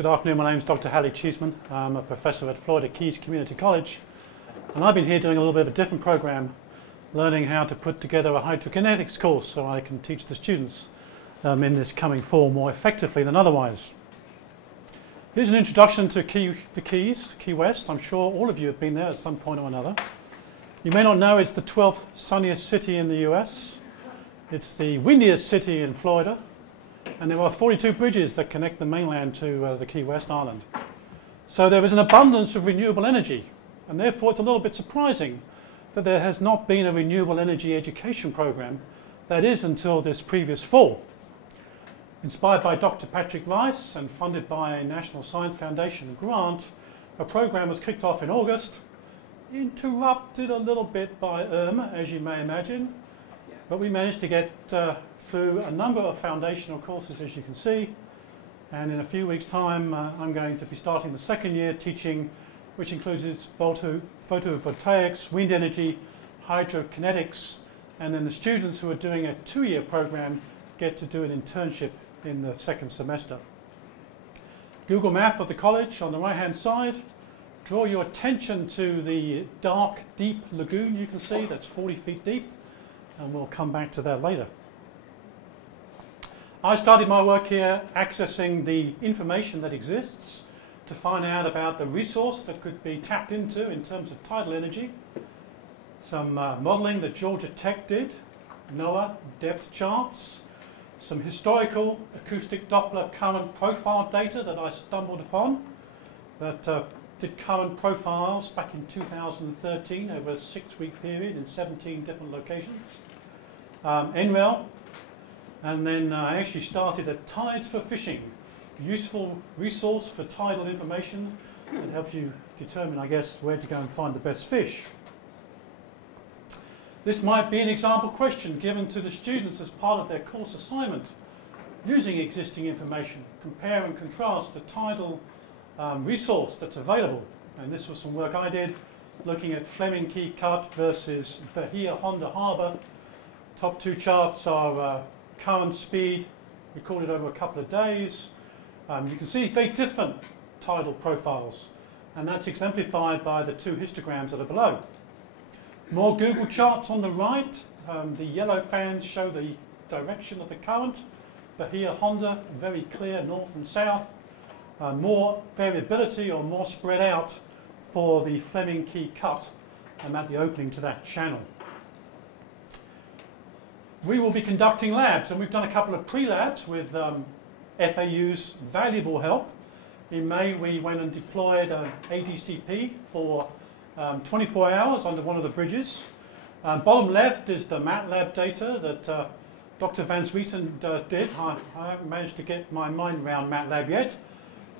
Good afternoon, my name is Dr. Cheeseman. I'm a professor at Florida Keys Community College, and I've been here doing a little bit of a different program, learning how to put together a hydrokinetics course so I can teach the students in this coming fall more effectively than otherwise. Here's an introduction to the Keys, Key West. I'm sure all of you have been there at some point or another. You may not know it's the 12th sunniest city in the US. It's the windiest city in Florida. And there are 42 bridges that connect the mainland to the Key West Island. So there is an abundance of renewable energy, and therefore it's a little bit surprising that there has not been a renewable energy education program, that is until this previous fall. Inspired by Dr. Patrick Rice and funded by a National Science Foundation grant, a program was kicked off in August, interrupted a little bit by Irma, as you may imagine, but we managed to get through a number of foundational courses, as you can see, and in a few weeks' time I'm going to be starting the second year teaching, which includes photovoltaics, wind energy, hydrokinetics, and then the students who are doing a 2-year program get to do an internship in the second semester. Google map of the college on the right hand side. Draw your attention to the dark, deep lagoon you can see that's 40 feet deep, and we'll come back to that later. I started my work here accessing the information that exists to find out about the resource that could be tapped into in terms of tidal energy. Some modelling that Georgia Tech did, NOAA depth charts, some historical acoustic Doppler current profile data that I stumbled upon that did current profiles back in 2013 over a 6-week period in 17 different locations. NREL. And then I actually started at Tides for Fishing, a useful resource for tidal information that helps you determine, I guess, where to go and find the best fish. This might be an example question given to the students as part of their course assignment, using existing information, compare and contrast the tidal resource that's available. And this was some work I did looking at Fleming Key Cut versus Bahia Honda Harbour. Top 2 charts are current speed recorded over a couple of days. You can see very different tidal profiles, and that's exemplified by the 2 histograms that are below. More Google charts on the right. The yellow fans show the direction of the current. Bahia Honda, very clear north and south. More variability or more spread out for the Fleming Key Cut at the opening to that channel. We will be conducting labs, and we've done a couple of pre-labs with FAU's valuable help. In May we went and deployed an ADCP for 24 hours under one of the bridges. Bottom left is the MATLAB data that Dr. Van Zwieten did. I haven't managed to get my mind around MATLAB yet,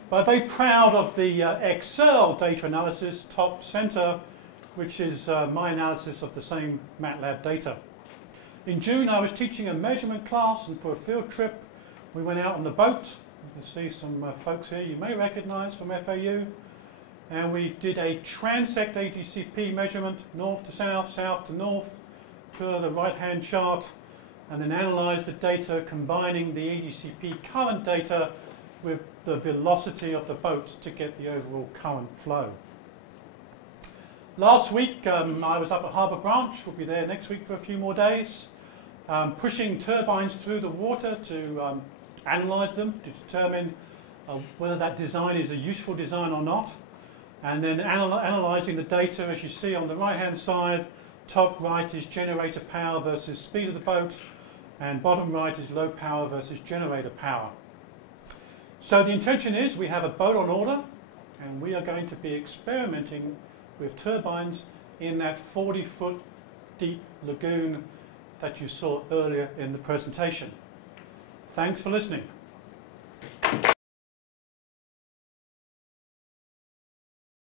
but very proud of the Excel data analysis top center, which is my analysis of the same MATLAB data. In June, I was teaching a measurement class, and for a field trip, we went out on the boat. You can see some folks here you may recognize from FAU. And we did a transect ADCP measurement, north to south, south to north, per the right-hand chart, and then analyzed the data, combining the ADCP current data with the velocity of the boat to get the overall current flow. Last week, I was up at Harbour Branch. We'll be there next week for a few more days, pushing turbines through the water to analyze them, to determine whether that design is a useful design or not, and then analyzing the data. As you see on the right-hand side, top right is generator power versus speed of the boat, and bottom right is low power versus generator power. So the intention is we have a boat on order, and we are going to be experimenting with turbines in that 40-foot deep lagoon that you saw earlier in the presentation. Thanks for listening.